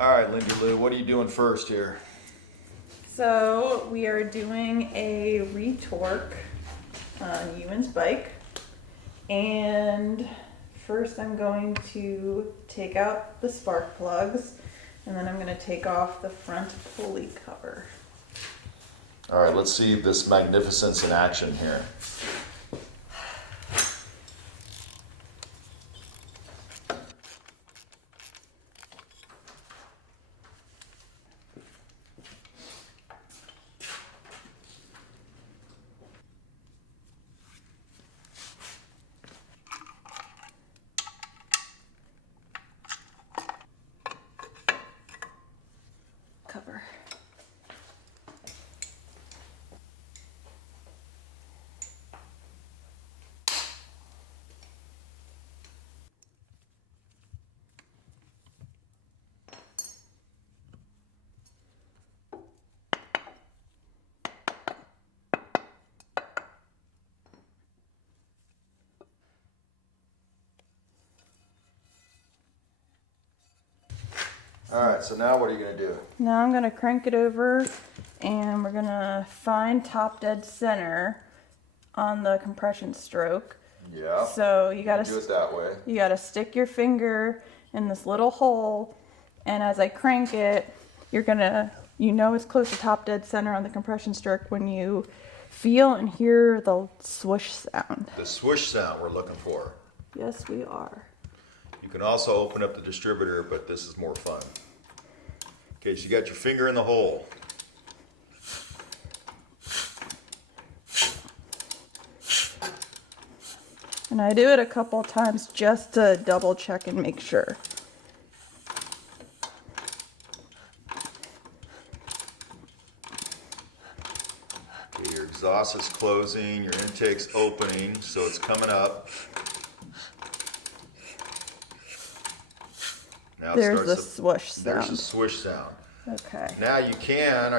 All right, Lindsay Lou, what are you doing first here? So we are doing a Re-tork on Ewan's bike. And first I'm going to take out the spark plugs, and then I'm going to take off the front pulley cover. All right, let's see this magnificence in action here. Cover. All right, so now what are you gonna do? Now I'm going to crank it over, and we're going to find top dead center on the compression stroke. Yeah. So you gotta do it that way. You gotta stick your finger in this little hole, and as I crank it, you're gonna, it's close to top dead center on the compression stroke when you feel and hear the swoosh sound. The swoosh sound we're looking for. Yes, we are. You can also open up the distributor, but this is more fun. Okay, so you got your finger in the hole. And I do it a couple times just to double check and make sure. Okay, your exhaust is closing, your intake's opening, so it's coming up. Now There's the swoosh sound. There's a swoosh sound. Okay. Now are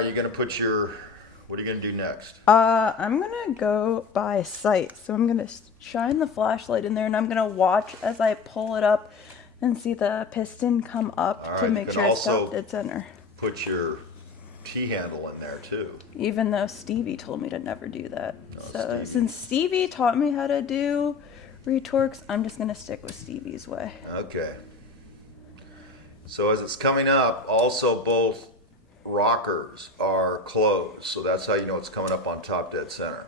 you gonna put what are you gonna do next? I'm gonna go by sight. So I'm gonna shine the flashlight in there, and I'm gonna watch as I pull it up and see the piston come up to make sure it's top dead center. Put your T-handle in there too. Even though Stevie told me to never do that. Oh, So Stevie. since Stevie taught me how to do retorques, I'm just gonna stick with Stevie's way. Okay. So as it's coming up, also both rockers are closed, so that's how you know it's coming up on top dead center.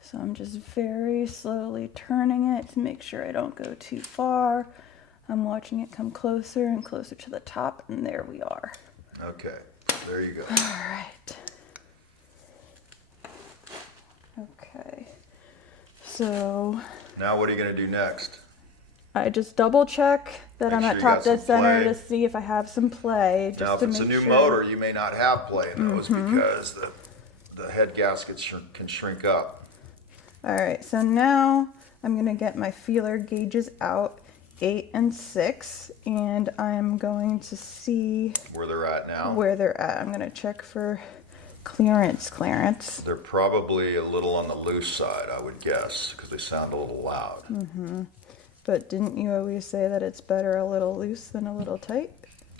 So I'm just very slowly turning it to make sure I don't go too far. I'm watching it come closer and closer to the top, and there we are. Okay, there you go. All right. Okay. So Now what are you going to do next? I just double check that Make I'm sure at you top got some dead center play. to see if I have some play. Just Now if to it's a make new sure. motor, you may not have play in those because the head gaskets can shrink up. All right, so now I'm gonna get my feeler gauges out, 8 and 6, and I'm going to see Where they're at now. where they're at. I'm gonna check for clearance. They're probably a little on the loose side, I would guess, because they sound a little loud. But didn't you always say that it's better a little loose than a little tight?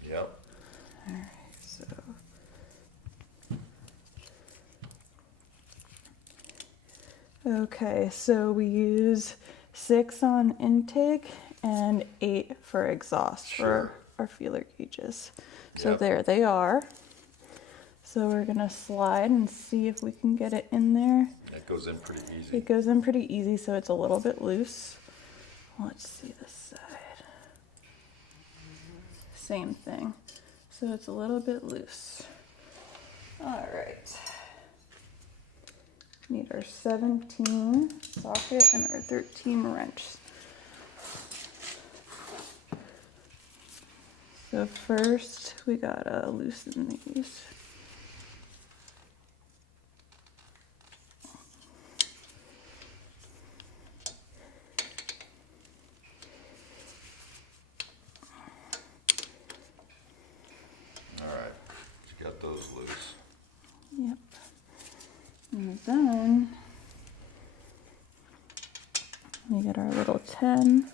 Yep. All right, so. Okay, so we use 6 on intake and 8 for exhaust for our feeler gauges. So Yep. there they are. So we're gonna slide and see if we can get it in there. It goes in pretty easy. It goes in pretty easy, so it's a little bit loose. Let's see this side. Same thing. So it's a little bit loose. All right. Need our 17 socket and our 13 wrench. So first we gotta loosen these. Those loose. Yep. And then we get our little 10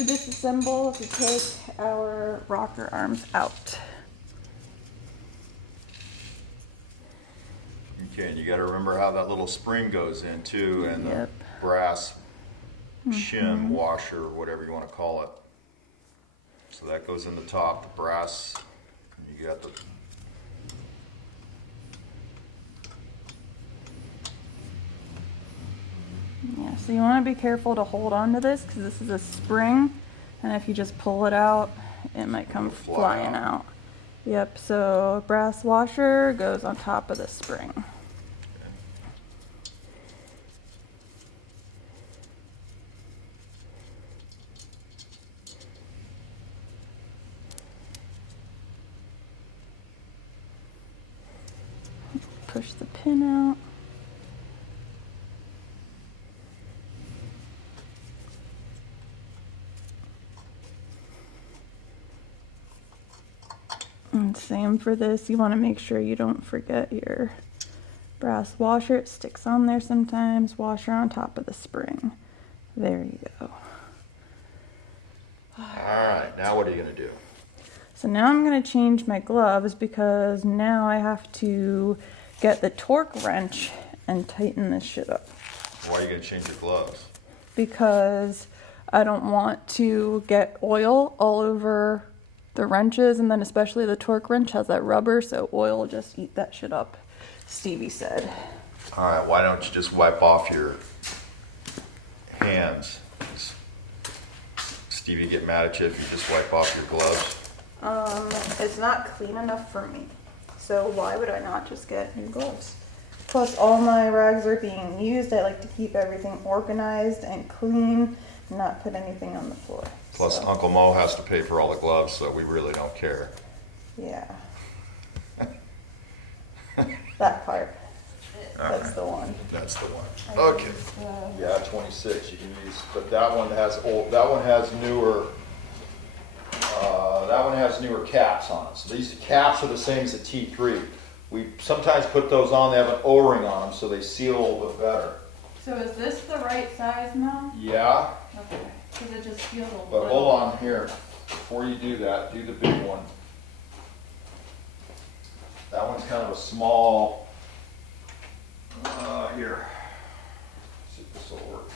to disassemble to take our rocker arms out. Okay, and you got to remember how that little spring goes in too, and the Yep. brass shim washer, whatever you want to call it. So that goes in the top, the brass. You got the Yeah, so you want to be careful to hold on to this because this is a spring, and if you just pull it out, it might come It'll fly flying out. Yep, so brass washer goes on top of the spring. Push the pin out. And same for this, you want to make sure you don't forget your brass washer. It sticks on there sometimes. Washer on top of the spring. There you go. All right, now what are you gonna do? So now I'm going to change my gloves because now I have to get the torque wrench and tighten this shit up. Why are you gonna change your gloves? Because I don't want to get oil all over the wrenches, and then especially the torque wrench has that rubber, so oil will just eat that shit up, Stevie said. All right, why don't you just wipe off your hands? Does Stevie get mad at you if you just wipe off your gloves? It's not clean enough for me, so why would I not just get new gloves? Plus, all my rags are being used. I like to keep everything organized and clean, and not put anything on the floor. Plus, So, Uncle Mo has to pay for all the gloves, so we really don't care. yeah. That part. All That's right. the one. That's the one. I Okay. used, Yeah, 26 you can use, but that one has old. That one has newer. That one has newer caps on it. So these caps are the same as the T3. We sometimes put those on. They have an O-ring on them, so they seal a little bit better. So is this the right size now? Yeah, Okay. Because it just feels a little. but hold on here. Before you do that, do the big one. That one's kind of a small. Here. See if this will work.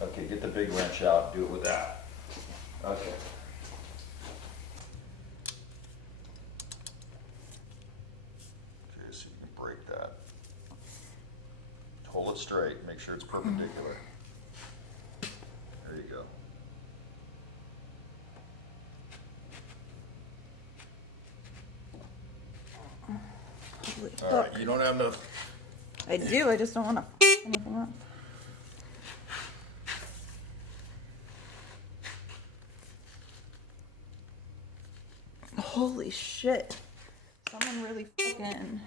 Okay, get the big wrench out. Do it with that. Okay. Okay, so you can break that. Hold it straight. Make sure it's perpendicular. There you go. Holy All fuck. right, you don't have enough. I do, I just don't want to f anything up. Holy shit. Someone really fucking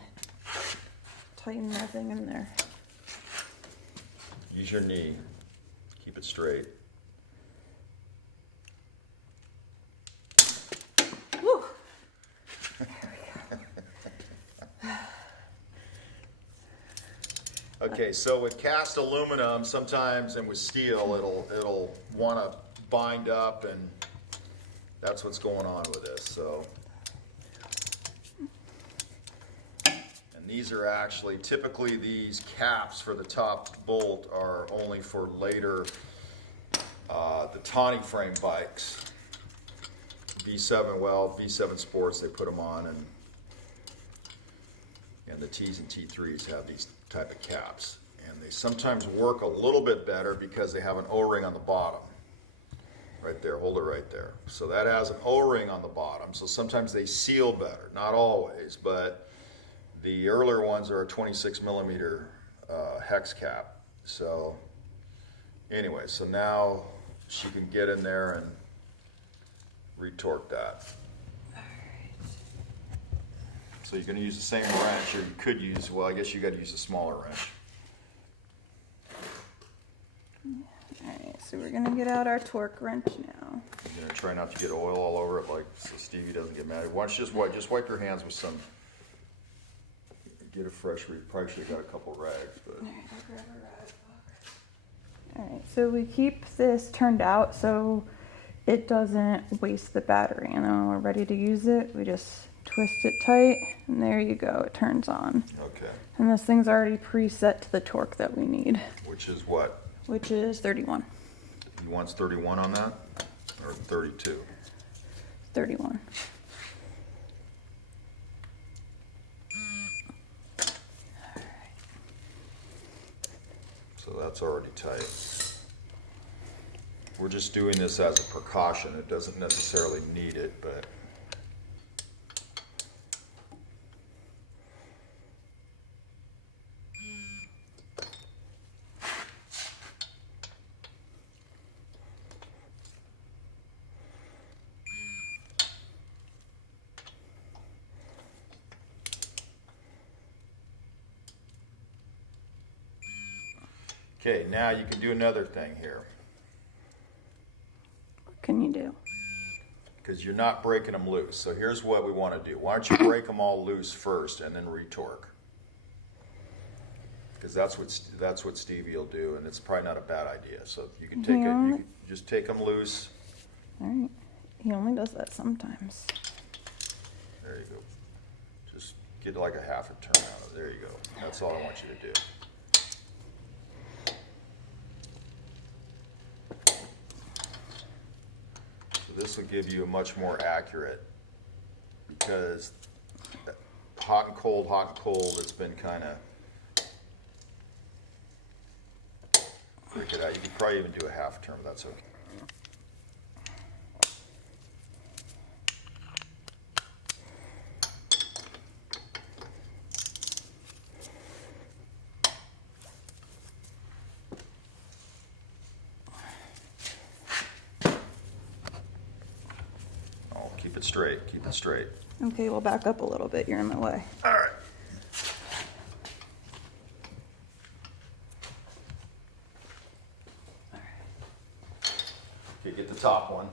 tightened that thing in there. Use your knee. Keep it straight. Woo! Okay, so with cast aluminum, sometimes, and with steel, it'll want to bind up, and that's what's going on with this. So, and these are actually typically these caps for the top bolt are only for later the tawny frame bikes. V7, well, V7 Sports, they put them on, and the T's and T3s have these type of caps, and they sometimes work a little bit better because they have an O-ring on the bottom. Right there, hold it right there. So that has an O-ring on the bottom, so sometimes they seal better. Not always, but the earlier ones are a 26 millimeter hex cap. So anyway, so now she can get in there and retorque that. So you're going to use the same wrench, or you could use, well, I guess you got to use a smaller wrench. Alright, so we're gonna get out our torque wrench now. You're going to try not to get oil all over it, like, so Stevie doesn't get mad. Why don't you just wipe your hands with some, get a fresh, probably should have got a couple rags, but. Alright, I'll grab a rag. Alright, so we keep this turned out so it doesn't waste the battery. And then when we're ready to use it, we just twist it tight, and there you go, it turns on. Okay. And this thing's already preset to the torque that we need. Which is what? Which is 31. He wants 31 on that? Or 32? 31. So that's already tight. We're just doing this as a precaution. It doesn't necessarily need it, but. Okay, now you can do another thing here. What can you do? Because you're not breaking them loose. So here's what we want to do. Why don't you break them all loose first and then retorque? Because that's what Stevie will do, and it's probably not a bad idea. So if you can take it, you can just take them loose. All right. He only does that sometimes. There you go. Just get like a half a turn out of it. There you go. That's all I want you to do. This will give you a much more accurate, because hot and cold, it's been kind of, freak it out. You could probably even do a half turn, but that's okay. Keep it straight, keep it straight. Okay, we'll back up a little bit. You're in my way. All right. Okay, get the top one.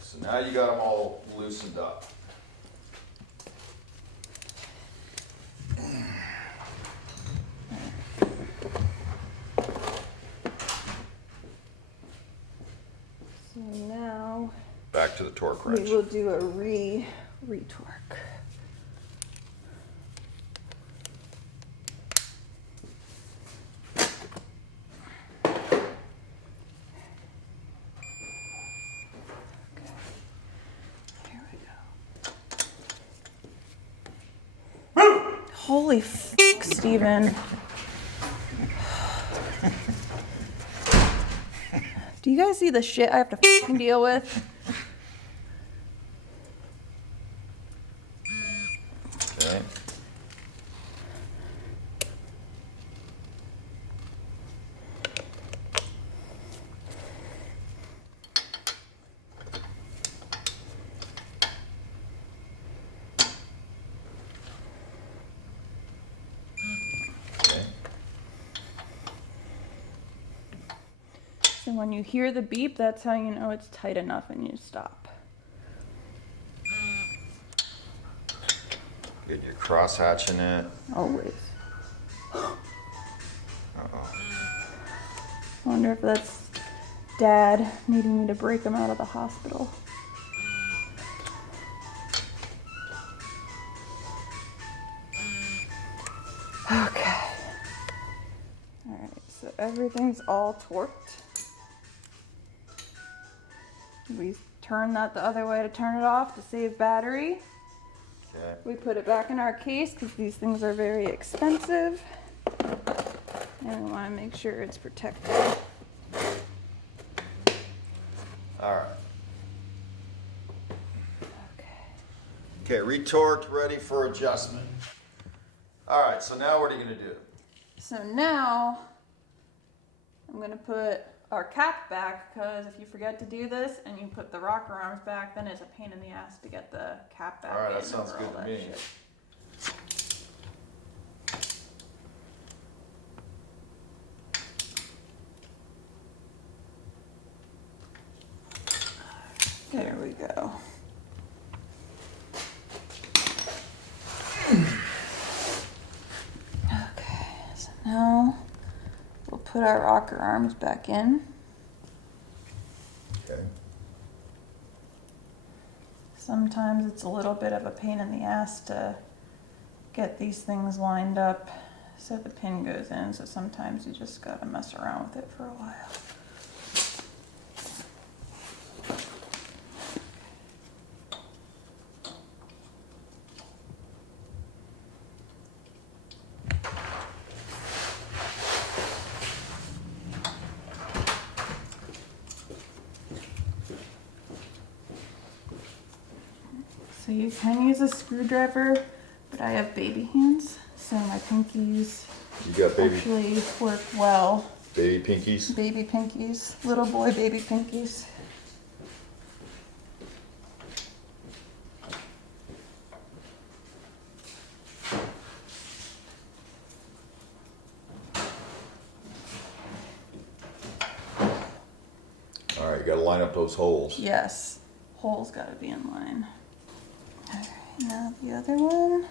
So now you got them all loosened up. So now back to the torque wrench. We will do a retorque. Holy f***, Steven. Do you guys see the shit I have to f***ing deal with? Okay. So when you hear the beep, that's how you know it's tight enough and you stop. Get your cross hatch in it. Always. Uh-oh. I wonder if that's Dad needing me to break him out of the hospital. Okay. Alright, so everything's all torqued. We turn that the other way to turn it off to save battery. Okay. We put it back in our case because these things are very expensive. And we want to make sure it's protected. All right. Okay. Okay, retorqued, ready for adjustment. All right, so now what are you going to do? So now I'm going to put our cap back, because if you forget to do this and you put the rocker arms back, then it's a pain in the ass to get the cap back. All right, that in sounds over good all to that me. shit. There we go. Okay, so now we'll put our rocker arms back in. Okay. Sometimes it's a little bit of a pain in the ass to get these things lined up so the pin goes in, so sometimes you just gotta mess around with it for a while. So you can use a screwdriver, but I have baby hands, so my pinkies You got baby actually work well. baby pinkies? Baby pinkies, little boy baby pinkies. All right, you gotta line up those holes. Yes, holes gotta be in line. All right, now the other one.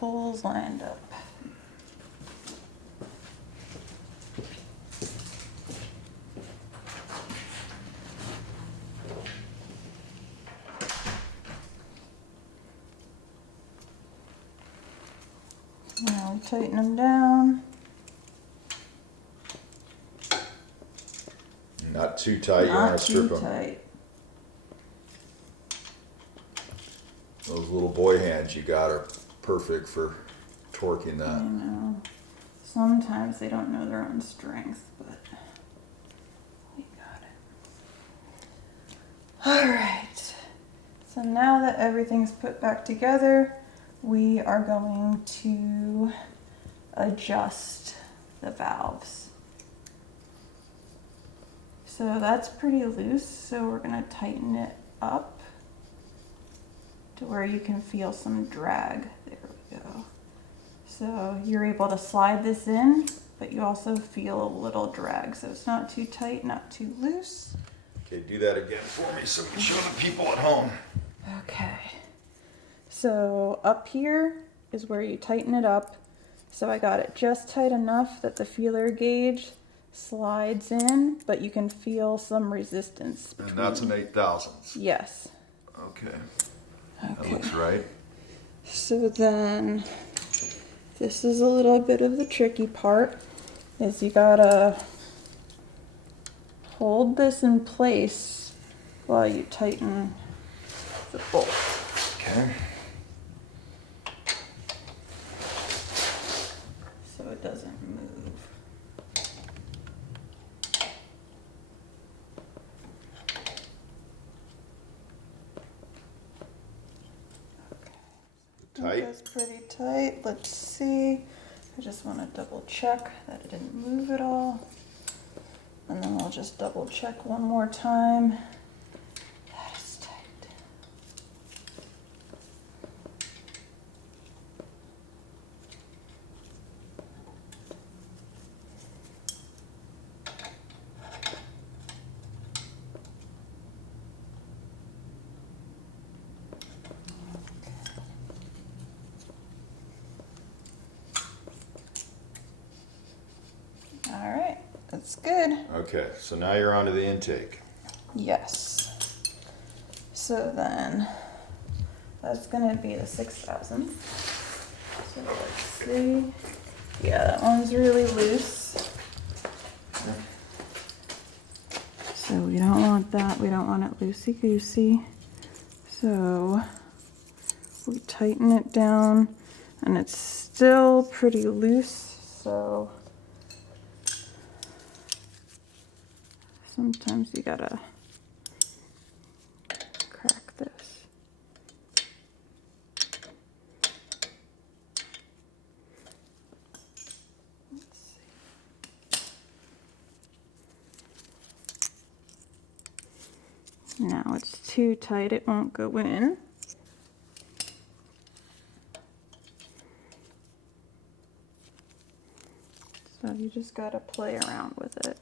Holes lined up. Now we tighten them down. Not too tight, you don't wanna Not strip too them. tight. Those little boy hands you got are perfect for torquing I that. know. Sometimes they don't know their own strength, but we got it. All right. So now that everything's put back together, we are going to adjust the valves. So that's pretty loose, so we're gonna tighten it up to where you can feel some drag. There we go. So you're able to slide this in, but you also feel a little drag. So it's not too tight, not too loose. Okay, do that again for me so we can show the people at home. Okay. So up here is where you tighten it up. So I got it just tight enough that the feeler gauge slides in, but you can feel some resistance. And that's an 8/1000. Yes. Okay, that Okay. looks right. So then, this is a little bit of the tricky part, is you gotta hold this in place while you tighten the bolt. Okay. So it doesn't move. Tight? That's pretty tight. Let's see. I just want to double check that it didn't move at all. And then I'll just double check one more time. That is tight. All right, that's good. Okay, so now you're onto the intake. Yes. So then that's gonna be the 6,000. So let's see. Yeah, that one's really loose. So we don't want that. We don't want it loosey-goosey. So we tighten it down, and it's still pretty loose. So sometimes you gotta crack this. Now it's too tight, it won't go in. So you just gotta play around with it.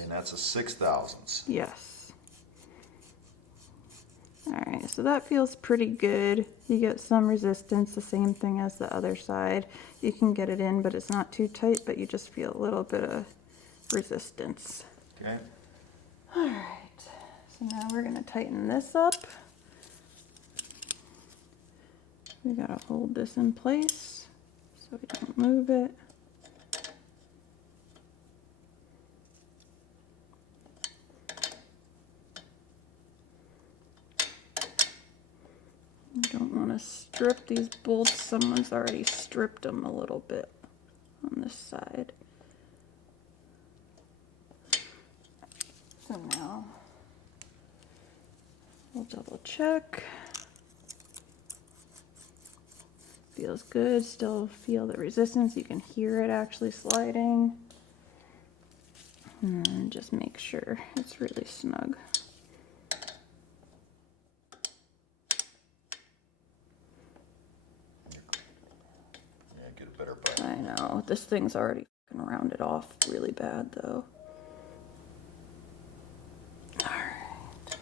And that's a 6,000ths. Yes. Alright, so that feels pretty good. You get some resistance, the same thing as the other side. You can get it in, but it's not too tight, but you just feel a little bit of resistance. Okay. Alright, so now we're going to tighten this up. We got to hold this in place so we don't move it. I don't want to strip these bolts. Someone's already stripped them a little bit on this side. So now we'll double check. Feels good. Still feel the resistance. You can hear it actually sliding. And just make sure it's really snug. Yeah, get a better bite. I know. This thing's already fucking rounded off really bad though. Alright.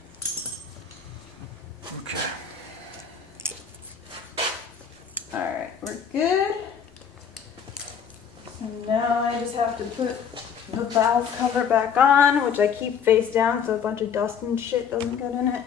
Okay. Alright, we're good. So now I just have to put the valve cover back on, which I keep face down so a bunch of dust and shit doesn't get in it.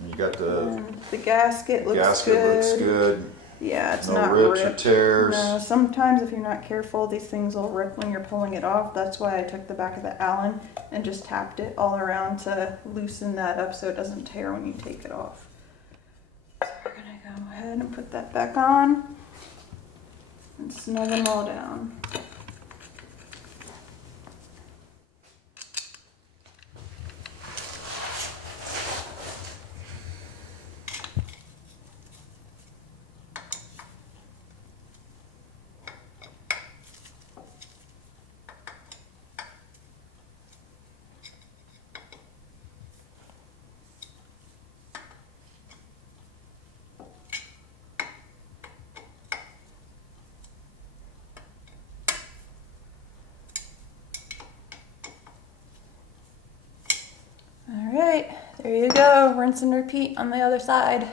And you got the And the gasket looks gasket good. looks good. Yeah, it's No not rips or ripped. tears. No, sometimes if you're not careful, these things will rip when you're pulling it off. That's why I took the back of the Allen and just tapped it all around to loosen that up so it doesn't tear when you take it off. So we're gonna go ahead and put that back on and snug them all down. All right, there you go. Rinse and repeat on the other side.